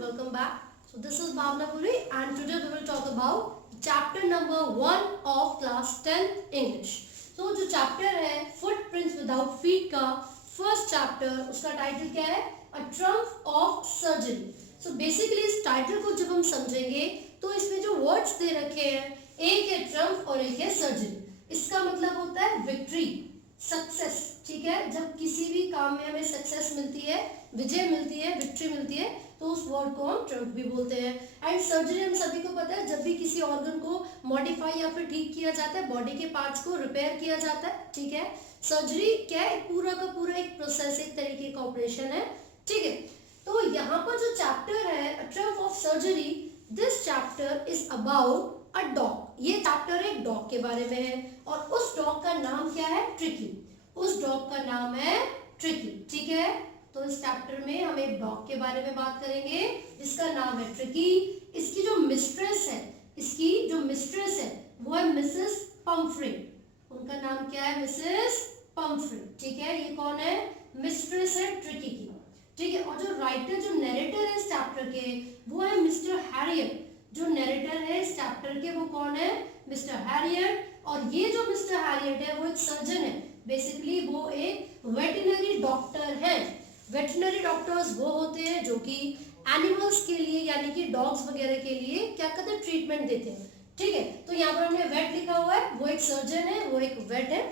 welcome back. So this is Bhavna Puri and today we will talk about chapter number 1 of class 10 English. So जो chapter है Footprints Without Feet का first chapter, उसका title क्या है? A Trump of Surgery. So basically इस title को जब हम समझेंगे तो इसमें जो words दे रखे हैं, एक है trump और एक है surgery. इसका मतलब होता है victory, सक्सेस. ठीक है, जब किसी भी काम में हमें सक्सेस मिलती है, विजय मिलती है, विक्ट्री मिलती है, तो उस वर्ड को हम ट्रम्प भी बोलते हैं. एंड सर्जरी हम सभी को पता है, जब भी किसी ऑर्गन को मॉडिफाई या फिर ठीक किया जाता है, बॉडी के पार्ट्स को रिपेयर किया जाता है. ठीक है, सर्जरी क्या है? पूरा का पूरा एक प्रोसेस, एक तरीके का ऑपरेशन है. ठीक है, तो यहाँ पर जो चैप्टर है Trump of surgery, this chapter is about a dog. ये चैप्टर एक डॉग के बारे में है और उस डॉग का नाम क्या है? ट्रिकी. उस डॉग का नाम है ट्रिकी. ठीक है, तो इस चैप्टर में हम एक डॉग के बारे में बात करेंगे जिसका नाम है ट्रिकी. इसकी जो मिस्ट्रेस है वो है मिसेस पम्फ्रे. उनका नाम क्या है? Mrs Pomfrey. ठीक है, ये कौन है? मिस्ट्रेस है ट्रिकी की. ठीक है, और जो राइटर, जो नरेटर है इस चैप्टर के, वो है मिस्टर हैरियट. जो नरेटर है इस चैप्टर के वो कौन है? Mister Harriet. और ये जो मिस्टर हैरियट है वो एक सर्जन है. बेसिकली वो एक वेटरनरी डॉक्टर है. वेटरनरी डॉक्टर्स वो होते हैं जो कि एनिमल्स के लिए, यानी कि डॉग्स वगैरह के लिए क्या करते हैं? ट्रीटमेंट देते हैं. ठीक है, तो यहाँ पर हमने वेट लिखा हुआ है, वो एक सर्जन है, वो एक वेट है.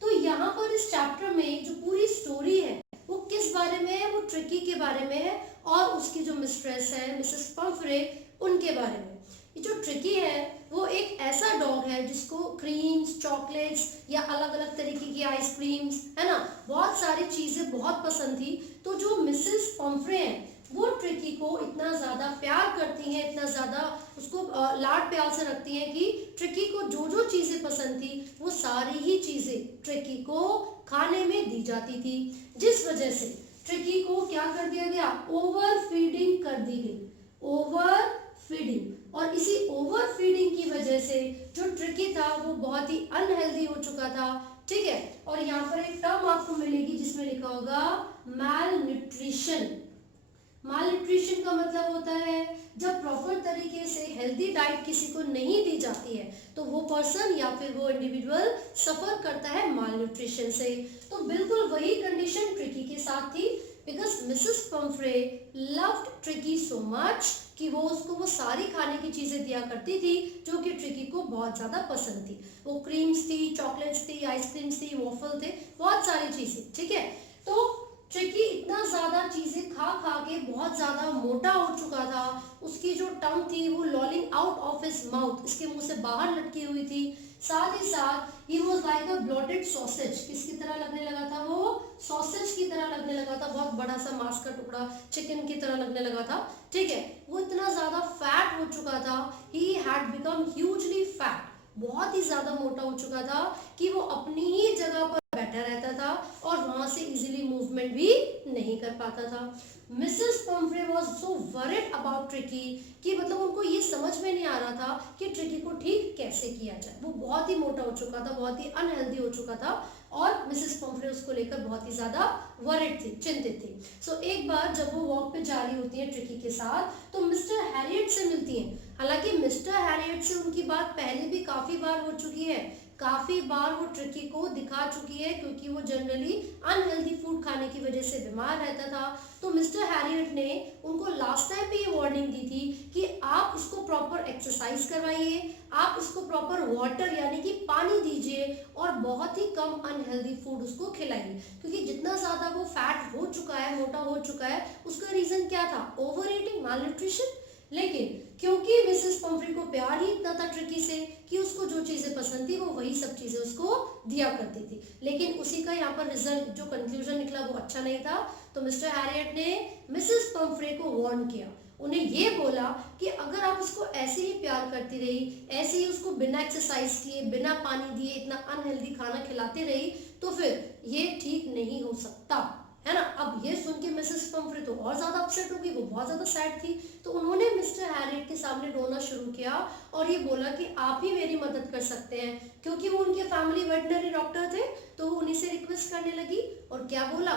तो यहाँ पर इस चैप्टर में जो पूरी स्टोरी है वो किस बारे में है? वो ट्रिकी के बारे में है और उसकी जो मिस्ट्रेस है मिसेस पम्फ्रे, उनके बारे में. ये जो ट्रिकी है वो एक ऐसा डॉग है जिसको क्रीम्स, चॉकलेट्स या अलग अलग तरीके की आइसक्रीम्स, है ना, बहुत सारी चीज़ें बहुत पसंद थी. तो जो मिसेस पम्फ्रे हैं वो ट्रिकी को इतना ज़्यादा प्यार करती हैं, इतना ज़्यादा उसको लाड प्यार से रखती हैं कि ट्रिकी को जो जो चीज़ें पसंद थी वो सारी ही चीज़ें ट्रिकी को खाने में दी जाती थी. जिस वजह से ट्रिकी को क्या कर दिया गया? ओवर फीडिंग कर दी गई. Over feeding. और इसी ओवर फीडिंग की वजह से जो ट्रिकी था वो बहुत ही अनहेल्दी हो चुका था. ठीक है, और यहाँ पर एक टर्म आपको मिलेगी जिसमें लिखा होगा मैल न्यूट्रिशन. माल न्यूट्रिशन का मतलब होता है जब प्रॉपर तरीके से हेल्दी डाइट किसी को नहीं दी जाती है तो वो पर्सन या फिर वो इंडिविजुअल सफर करता है माल न्यूट्रिशन से. तो बिल्कुल वही कंडीशन ट्रिकी के साथ थी, because Mrs Pomfrey loved tricky so much कि वो उसको वो सारी खाने की चीज़ें दिया करती थी जो कि ट्रिकी को बहुत ज़्यादा पसंद थी. वो क्रीम्स थी, चॉकलेट्स थी, आइसक्रीम्स थी, वॉफल थे, बहुत सारी चीज़ें. ठीक है, तो ट्रिकी इतना ज़्यादा चीज़ें खा खा के बहुत ज़्यादा मोटा हो चुका था. उसकी जो टंग थी वो lolling out of his mouth, इसके मुंह से बाहर लटकी हुई थी. साथ ही साथ he was like a bloated sausage. किसकी तरह लगने लगा था? वो सॉसेज की तरह लगने लगा था. बहुत बड़ा सा मांस का टुकड़ा चिकन की तरह लगने लगा था. ठीक है, वो इतना ज़्यादा फैट हो चुका था. He had become hugely fat. बहुत ही ज़्यादा मोटा हो चुका था कि वो अपनी ही जगह पर बैठा रहता था और वहां से इजीली मूवमेंट भी नहीं कर पाता था. Mrs Pomfrey was so worried about tricky कि मतलब उनको ये समझ में नहीं आ रहा था कि ट्रिकी को ठीक कैसे किया जाए. वो बहुत ही मोटा हो चुका था, बहुत ही अनहेल्दी हो चुका था और मिसेस पम्फ्रे उसको लेकर बहुत ही ज़्यादा वरिड थी, चिंतित थी. सो एक बार जब वो वॉक पे जा रही होती है ट्रिकी के साथ तो मिस्टर हैरियट से मिलती हैं. हालांकि मिस्टर हैरियट से उनकी बात पहले भी काफ़ी बार हो चुकी है, काफ़ी बार वो ट्रिकी को दिखा चुकी है क्योंकि वो जनरली अनहेल्दी फूड खाने की वजह से बीमार रहता था. तो मिस्टर हैरियट ने उनको लास्ट टाइम भी ये वार्निंग दी थी कि आप इसको प्रॉपर एक्सरसाइज करवाइए, आप इसको प्रॉपर वाटर यानी कि पानी दीजिए और बहुत ही कम अनहेल्दी फूड उसको खिलाइए, क्योंकि जितना ज़्यादा वो फैट हो चुका है, मोटा हो चुका है, उसका रीज़न क्या था? ओवर ईटिंग, माल न्यूट्रिशन. लेकिन क्योंकि मिसेस पम्फ्रे को प्यार ही इतना था ट्रिकी से कि उसको जो चीज़ें पसंद थी वो वही सब चीज़ें उसको दिया करती थी. लेकिन उसी का यहाँ पर रिजल्ट, जो कंक्लूजन निकला वो अच्छा नहीं था. तो मिस्टर हैरियट ने मिसेस पम्फ्रे को वार्न किया. उन्हें ये बोला कि अगर आप उसको ऐसे ही प्यार करती रही, ऐसे ही उसको बिना एक्सरसाइज किए, बिना पानी दिए, इतना अनहेल्दी खाना खिलाती रही तो फिर ये ठीक नहीं हो सकता, है ना. अब ये सुन के मिसेस पम्फ्रे तो और ज़्यादा अपसेट हो गई, वो बहुत ज़्यादा सैड थी. तो उन्होंने मिस्टर हैरियट के सामने रोना शुरू किया और ये बोला कि आप ही मेरी मदद कर सकते हैं, क्योंकि वो उनके फैमिली वेटनरी डॉक्टर थे. तो वो उन्हीं से रिक्वेस्ट करने लगी और क्या बोला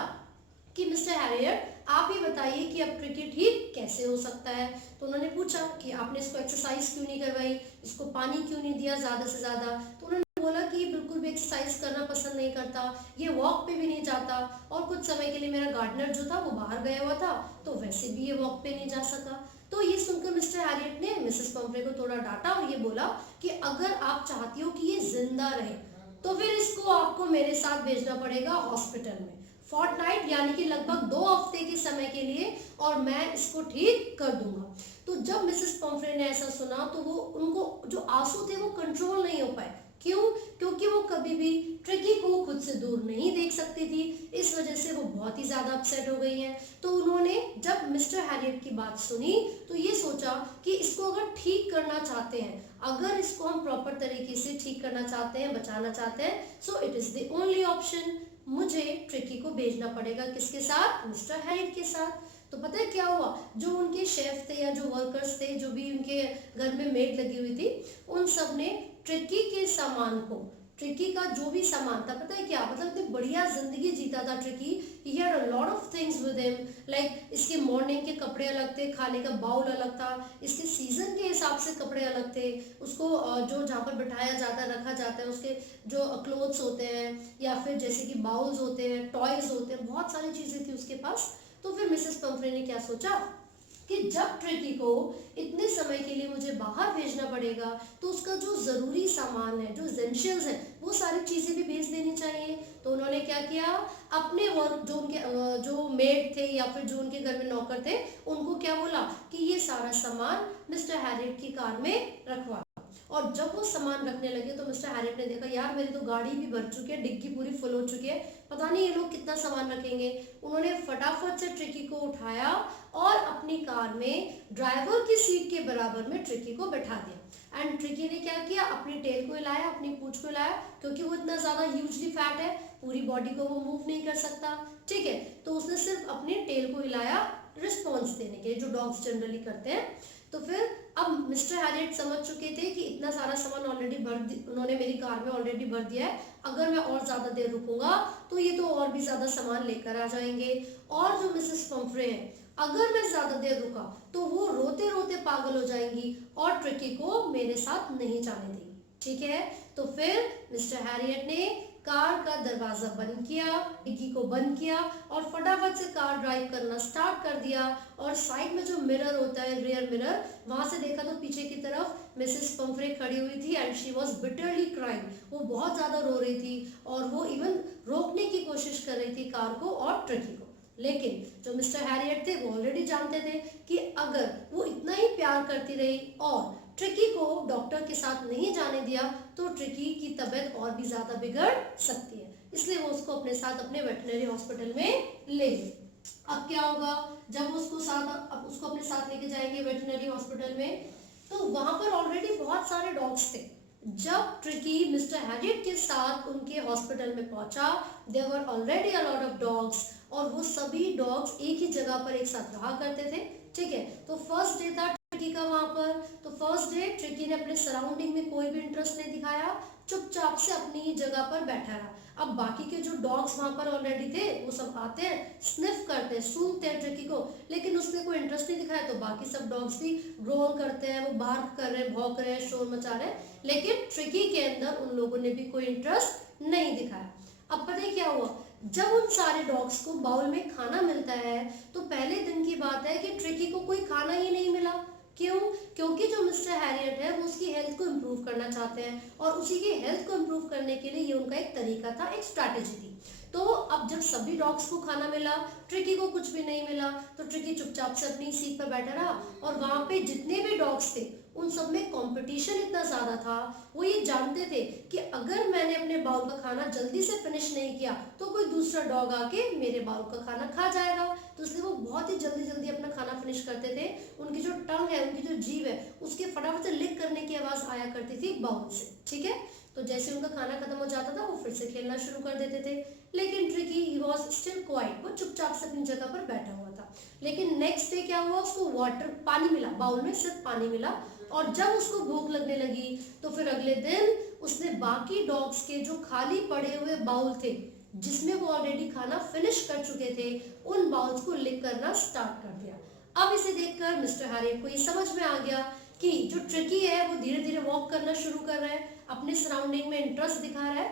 कि मिस्टर हैरियट आप ही बताइए कि अब ट्रिकी ठीक कैसे हो सकता है। तो उन्होंने पूछा कि आपने इसको एक्सरसाइज क्यों नहीं करवाई, इसको पानी क्यों नहीं दिया ज़्यादा से ज़्यादा। तो उन्होंने बोला कि ये बिल्कुल भी एक्सरसाइज करना पसंद नहीं करता, ये वॉक पे भी नहीं जाता, और कुछ समय के लिए मेरा गार्डनर जो था वो बाहर गया हुआ था, तो वैसे भी ये वॉक पे नहीं जा सका। तो ये सुनकर मिस्टर हैरियट ने मिसेस पम्फ्रे को थोड़ा डांटा और ये बोला कि अगर आप चाहती हो कि ये जिंदा रहे तो फिर इसको आपको मेरे साथ भेजना पड़ेगा हॉस्पिटल में फोर्टनाइट, यानी कि लगभग 2 हफ्ते के समय के लिए, और मैं इसको ठीक कर दूंगा। तो जब मिसेस पम्फ्रे ने ऐसा सुना तो वो उनको जो आंसू थे वो कंट्रोल नहीं हो पाए। क्यों? क्योंकि वो कभी भी ट्रिकी को खुद से दूर नहीं देख सकती थी, इस वजह से वो बहुत ही ज़्यादा अपसेट हो गई हैं। तो उन्होंने जब मिस्टर हैरियट की बात सुनी तो ये सोचा कि इसको अगर ठीक करना चाहते हैं, अगर इसको हम प्रॉपर तरीके से ठीक करना चाहते हैं, बचाना चाहते हैं, so it is the only option, मुझे ट्रिकी को भेजना पड़ेगा किसके साथ? मिस्टर हैरियट के साथ। तो पता है क्या हुआ, जो उनके शेफ थे या जो वर्कर्स थे, जो भी उनके घर में मेड लगी हुई थी, उन सब ने ट्रिकी के सामान को, ट्रिकी का जो भी सामान था, पता है क्या, मतलब इतनी बढ़िया जिंदगी जीता था tricky, he had a lot of things with him, like इसके मॉर्निंग के कपड़े अलग थे, खाने का बाउल अलग था, इसके सीजन के हिसाब से कपड़े अलग थे, उसको जो जहाँ पर बिठाया जाता है, रखा जाता है, उसके जो क्लोथ्स होते हैं या फिर जैसे कि बाउल्स होते हैं, टॉयज होते हैं, बहुत सारी चीज़ें थी उसके पास। तो फिर मिसेस पम्फ्रे ने क्या सोचा कि जब ट्रिकी को इतने समय के लिए मुझे बाहर भेजना पड़ेगा तो उसका जो ज़रूरी सामान है, जो एसेंशियल्स है, वो सारी चीज़ें भी भेज देनी चाहिए। तो उन्होंने क्या किया, अपने वर्क जो उनके जो मेड थे या फिर जो उनके घर में नौकर थे, उनको क्या बोला कि ये सारा सामान मिस्टर हैरियट की कार में रखवा। और जब वो सामान रखने लगे तो मिस्टर हैरियट ने देखा, यार मेरी तो गाड़ी भी भर चुकी है, डिग्गी पूरी फुल हो चुकी है, पता नहीं ये लोग कितना सामान रखेंगे। उन्होंने फटाफट से ट्रिकी को उठाया और अपनी कार में ड्राइवर की सीट के बराबर में ट्रिकी को बैठा दिया। एंड ट्रिकी ने क्या किया, अपनी टेल को हिलाया, अपनी पूंछ को हिलाया, क्योंकि वो इतना ज़्यादा ह्यूजली फैट है, पूरी बॉडी को वो मूव नहीं कर सकता, ठीक है। तो उसने सिर्फ अपनी टेल को हिलाया रिस्पॉन्स देने के, जो डॉग्स जनरली करते हैं। तो फिर अब मिस्टर हैरियट समझ चुके थे कि इतना सारा सामान ऑलरेडी उन्होंने मेरी कार में ऑलरेडी भर दिया है, अगर मैं और ज़्यादा देर रुकूंगा तो ये तो और भी ज़्यादा सामान लेकर आ जाएंगे, और जो मिसेस पम्फ्रे हैं, अगर मैं ज़्यादा देर रुका तो वो रोते रोते पागल हो जाएंगी और ट्रिकी को मेरे साथ नहीं जाने देंगी, ठीक है। तो फिर मिस्टर हैरियट ने कार का दरवाज़ा बंद किया, डिग्गी को बंद किया और फटाफट से कार ड्राइव करना स्टार्ट कर दिया। और साइड में जो मिरर होता है, रियर मिरर, वहां से देखा तो पीछे की तरफ मिसेस पम्फ्रे खड़ी हुई थी and she was bitterly crying, वो बहुत ज़्यादा रो रही थी और वो इवन रोकने की कोशिश कर रही थी कार को और ट्रिकी को। लेकिन जो मिस्टर हैरियट थे वो ऑलरेडी जानते थे कि अगर वो इतना ही प्यार करती रही और ट्रिकी को डॉक्टर के साथ नहीं जाने दिया तो ट्रिकी की तबीयत और भी ज़्यादा बिगड़ सकती है, इसलिए वो उसको अपने साथ अपने वेटनरी हॉस्पिटल में ले गई। अब क्या होगा, जब उसको अपने साथ लेके जाएंगे वेटनरी हॉस्पिटल में, तो वहां पर ऑलरेडी बहुत सारे डॉग्स थे। जब ट्रिकी मिस्टर हैरियट के साथ उनके हॉस्पिटल में पहुंचा, there were already a lot of dogs, और वो सभी डॉग्स एक ही जगह पर एक साथ रहा करते थे, ठीक है। तो फर्स्ट डे था ट्रिकी का वहां पर, तो फर्स्ट डे ट्रिकी ने अपने सराउंडिंग में कोई भी इंटरेस्ट नहीं दिखाया, चुपचाप से अपनी ही जगह पर बैठा रहा। अब बाकी के जो डॉग्स वहां पर ऑलरेडी थे वो सब आते हैं, स्निफ करते हैं, सूंघते हैं ट्रिकी को, लेकिन उसने कोई इंटरेस्ट नहीं दिखाया। तो बाकी सब डॉग्स भी ग्रोल करते हैं, वो बार्क कर रहे हैं, भौंक रहे हैं, शोर मचा रहे हैं, लेकिन ट्रिकी के अंदर उन लोगों ने भी कोई इंटरेस्ट नहीं दिखाया। अब पता है क्या हुआ, जब उन सारे डॉग्स को बाउल में खाना मिलता है तो पहले दिन की बात है कि ट्रिकी को कोई खाना ही नहीं मिला। क्यों? क्योंकि जो मिस्टर हैरियट है वो उसकी हेल्थ को इम्प्रूव करना चाहते हैं और उसी की हेल्थ को इम्प्रूव करने के लिए ये उनका एक तरीका था, एक स्ट्रैटेजी थी। तो अब जब सभी डॉग्स को खाना मिला, ट्रिकी को कुछ भी नहीं मिला, तो ट्रिकी चुपचाप से अपनी सीट पर बैठा रहा और वहां पे जितने भी डॉग्स थे उन सब में कंपटीशन इतना ज़्यादा था, वो ये जानते थे कि अगर मैंने अपने बाउल का खाना जल्दी से फिनिश नहीं किया तो कोई दूसरा डॉग आके मेरे बाउल का खाना खा जाएगा। तो इसलिए वो बहुत ही जल्दी जल्दी अपना खाना फिनिश करते थे। उनकी जो टंग है, उनकी जो जीभ है, उसके फटाफट से लिक करने की आवाज़ आया करती थी बाउल से, ठीक है। तो जैसे उनका खाना खत्म हो जाता था वो फिर से खेलना शुरू कर देते थे, लेकिन tricky he was still quite, वो चुपचाप से अपनी जगह पर बैठा हुआ था। लेकिन नेक्स्ट डे क्या हुआ, उसको पानी मिला, बाउल में सिर्फ पानी मिला, और जब उसको भूख लगने लगी तो फिर अगले दिन उसने बाकी डॉग्स के जो खाली पड़े हुए बाउल थे जिसमें वो ऑलरेडी खाना फिनिश कर चुके थे, उन बाउल्स को लिक करना स्टार्ट कर दिया। अब इसे देखकर मिस्टर हैरियट को ये समझ में आ गया कि जो ट्रिकी है वो धीरे धीरे वॉक करना शुरू कर रहा है, अपने सराउंडिंग में इंटरेस्ट दिखा रहा है।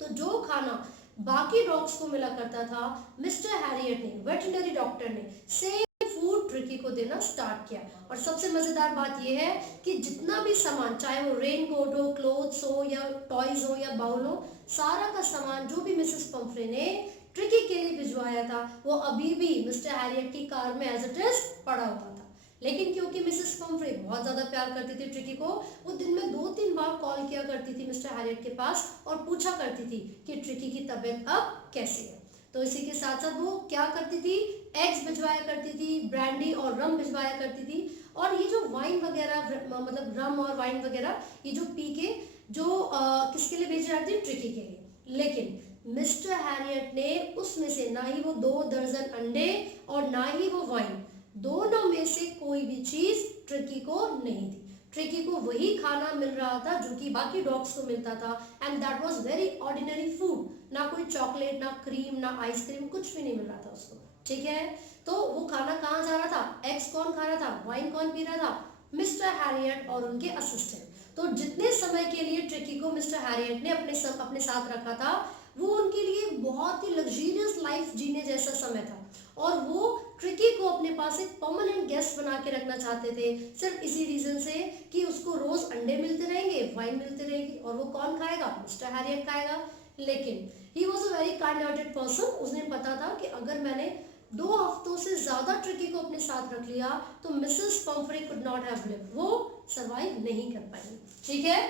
तो जो खाना बाकी डॉग्स को मिला करता था, मिस्टर हैरियट ने, वेटरनरी डॉक्टर ने, सेम फूड ट्रिकी को देना स्टार्ट किया। और सबसे मजेदार बात यह है कि जितना भी सामान, चाहे वो रेन कोट हो, क्लोथ्स हो या टॉयज हो या बाउल हो, सारा का सामान जो भी मिसेस पंफ्रे ने ट्रिकी के लिए भिजवाया था वो अभी भी मिस्टर हैरियट की कार में एज इट इज पड़ा हुआ था। लेकिन क्योंकि मिसेस पंफ्रे बहुत ज्यादा प्यार करती थी ट्रिकी को, वो दिन में 2-3 बार कॉल किया करती थी मिस्टर हैरियट के पास और पूछा करती थी कि ट्रिकी की तबीयत अब कैसी है। तो इसी के साथ साथ वो क्या करती थी, एग्स भिजवाया करती थी, ब्रांडी और रम भिजवाया करती थी। और ये जो वाइन वगैरह, मतलब रम और वाइन वगैरह, ये जो पी के जो किसके लिए भेजी जाती थी, ट्रिकी के लिए। लेकिन मिस्टर हैरियट ने उसमें से ना ही वो 2 दर्जन अंडे और ना ही वो वाइन, दोनों में से कोई भी चीज ट्रिकी को नहीं दी। ट्रिकी को वही खाना मिल रहा था जो कि बाकी डॉग्स को मिलता था, and that was very ordinary food. ना कोई चॉकलेट, ना क्रीम, ना आइसक्रीम, कुछ भी नहीं मिल रहा था उसको। ठीक है, तो वो खाना कहाँ जा रहा था, एग्स कौन खा रहा था, वाइन कौन पी रहा था, मिस्टर हैरियट और उनके असिस्टेंट। तो जितने समय के लिए ट्रिकी को मिस्टर हैरियट ने अपने साथ रखा था, वो उनके लिए बहुत ही लग्जरियस लाइफ जीने जैसा समय था। और वो ट्रिकी को अपने पास एक परमानेंट गेस्ट बना के रखना चाहते थे, सिर्फ इसी रीजन से कि उसको रोज अंडे मिलते रहेंगे, वाइन मिलते रहेगी, और वो कौन खाएगा, मिस्टर हैरियट खाएगा। लेकिन he was a very kind hearted person. उसने पता था कि अगर मैंने 2 हफ्तों से ज्यादा ट्रिकी को अपने साथ रख लिया तो Mrs Pomfrey could not have lived, वो सरवाइव नहीं कर पाएंगी। ठीक है,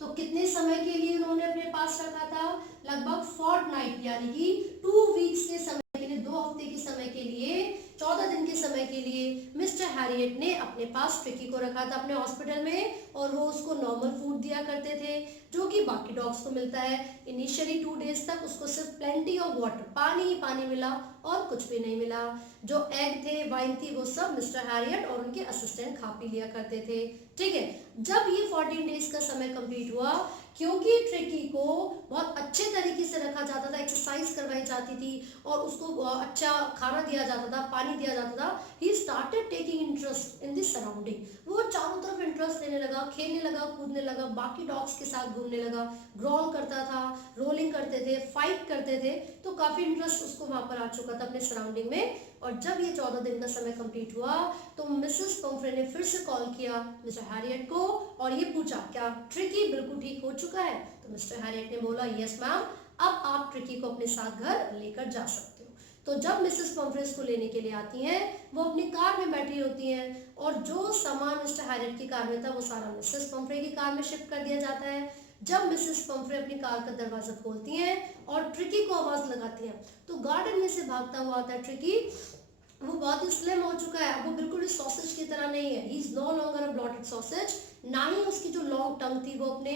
तो कितने समय के लिए उन्होंने अपने पास रखा था, लगभग फोर्टनाइट, यानी कि 2 वीक्स के समय के लिए, 2 हफ्ते के समय के लिए, 14 दिन के समय के लिए मिस्टर हैरियट ने अपने पास ट्रिकी को रखा था अपने हॉस्पिटल में। और वो उसको नॉर्मल फूड दिया करते थे जो कि बाकी डॉग्स को मिलता है। इनिशियली 2 डेज तक उसको सिर्फ प्लेंटी ऑफ वाटर, पानी ही पानी मिला और कुछ भी नहीं मिला। जो एग थे, वाइन थी, वो सब मिस्टर हैरियट और उनके असिस्टेंट खा पी लिया करते थे। ठीक है, जब ये 14 डेज का समय कंप्लीट हुआ, क्योंकि ट्रिकी को बहुत अच्छे तरीके से रखा जाता था, एक्सरसाइज करवाई जाती थी और उसको अच्छा खाना दिया जाता था, पानी दिया जाता था, he started taking interest in this surrounding. वो चारों तरफ इंटरेस्ट लेने लगा, खेलने लगा, कूदने लगा, बाकी डॉग्स के साथ घूमने लगा, ग्रॉल करता था, रोलिंग करते थे, फाइट करते थे। तो काफी इंटरेस्ट उसको वहां पर आ चुका था अपने सराउंडिंग में। और जब ये 14 दिन का समय कंप्लीट हुआ तो मिसेस पंफ्रे ने फिर से कॉल किया मिस्टर हैरियट को और ये पूछा, क्या ट्रिकी बिल्कुल ठीक हो चुका है? तो मिस्टर हैरियट ने बोला, यस मैम, अब आप ट्रिकी को अपने साथ घर लेकर जा सकते हो। तो जब मिसेस पंफ्रे को लेने के लिए आती हैं, वो अपनी कार में बैठी होती हैं और जो सामान मिस्टर हैरियट की कार में था वो सारा मिसेस पंफ्रे की कार में शिफ्ट कर दिया जाता है। जब मिसेस पंफ्रे अपनी कार का दरवाजा खोलती हैं और ट्रिकी को आवाज लगाती हैं तो गार्डन में से भागता हुआ आता है ट्रिकी। वो बहुत ही स्लिम हो चुका है, वो बिल्कुल भी सॉसेज की तरह नहीं है, he is no longer a bloated sausage. ना ही उसकी जो लॉन्ग टंग थी वो अपने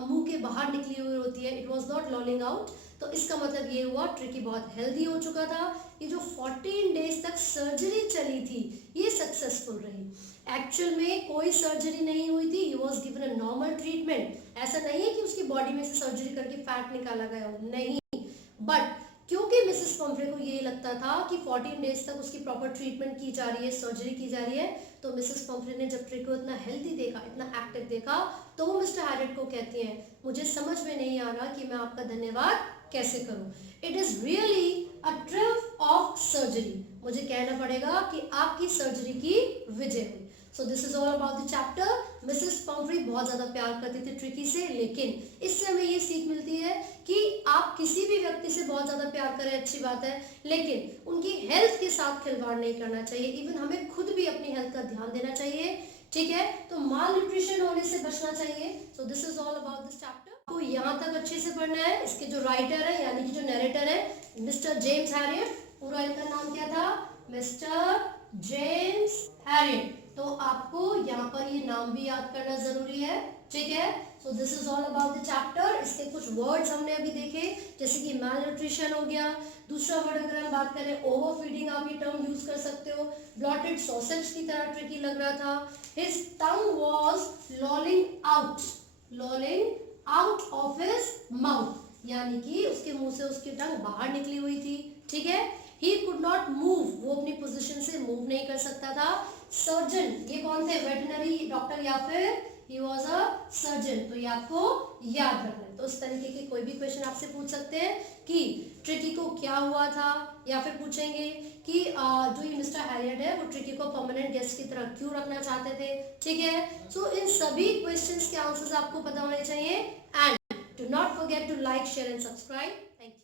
मुंह के बाहर निकली हुई होती है, it was not lolling out. तो इसका मतलब ये हुआ ट्रिकी बहुत हेल्दी हो चुका था। ये जो 14 डेज तक सर्जरी चली थी ये सक्सेसफुल रही। एक्चुअल में कोई सर्जरी नहीं हुई थी, he was given a normal treatment. ऐसा नहीं है कि उसकी बॉडी में से सर्जरी करके फैट निकाला गया हो, नहीं। बट क्योंकि मिसेस पंफ्रे को ये लगता था कि 14 डेज तक उसकी प्रॉपर ट्रीटमेंट की जा रही है, सर्जरी की जा रही है, तो मिसेस पंफ्रे ने जब ट्रिकी को इतना हेल्दी देखा, इतना एक्टिव देखा, तो वो मिस्टर हैरियट को कहती हैं, मुझे समझ में नहीं आ रहा कि मैं आपका धन्यवाद कैसे करूं। It is really a triumph of surgery. मुझे कहना पड़ेगा कि आपकी सर्जरी की विजय हुई। So this is all about the chapter. Mrs Pomfrey बहुत ज्यादा प्यार करती थी ट्रिकी से, लेकिन इससे हमें ये सीख मिलती है कि आप किसी भी व्यक्ति से बहुत ज्यादा प्यार करें, अच्छी बात है, लेकिन उनकी हेल्थ के साथ खिलवाड़ नहीं करना चाहिए। इवन हमें खुद भी अपनी हेल्थ का ध्यान देना चाहिए। ठीक है, तो माल न्यूट्रिशन होने से बचना चाहिए। So this is all about this chapter. आपको यहाँ तक अच्छे से पढ़ना है। इसके जो राइटर है यानी कि जो नरेटर है मिस्टर जेम्स हैरियट, पूरा इनका नाम क्या था, मिस्टर जेम्स हैरियट। तो आपको यहाँ पर ये नाम भी याद करना जरूरी है। ठीक है, so this is all about the chapter. इसके कुछ वर्ड्स हमने अभी देखे, जैसे कि माल न्यूट्रिशन हो गया। दूसरा वर्ड अगर हम बात करें ओवर फीडिंग, आप ये टर्म यूज कर सकते हो। ब्लॉटेड सॉसेज की तरह ट्रिकी लग रहा था। His tongue was lolling out of his mouth, यानी कि उसके मुंह से उसकी टंग बाहर निकली हुई थी। ठीक है, ही कुड नॉट मूव, वो अपनी पोजीशन से मूव नहीं कर सकता था। सर्जन, ये कौन थे, वेटनरी डॉक्टर या फिर ही वॉज अ सर्जन, तो ये आपको याद रखना है। तो इस तरीके के कोई भी क्वेश्चन आपसे पूछ सकते हैं कि ट्रिकी को क्या हुआ था, या फिर पूछेंगे कि जो ये मिस्टर हैरियट है वो ट्रिकी को परमानेंट गेस्ट की तरह क्यों रखना चाहते थे, ठीक है। सो इन सभी क्वेश्चंस के आंसर्स आपको पता होने चाहिए। And do not forget to like, share and subscribe. Thank you.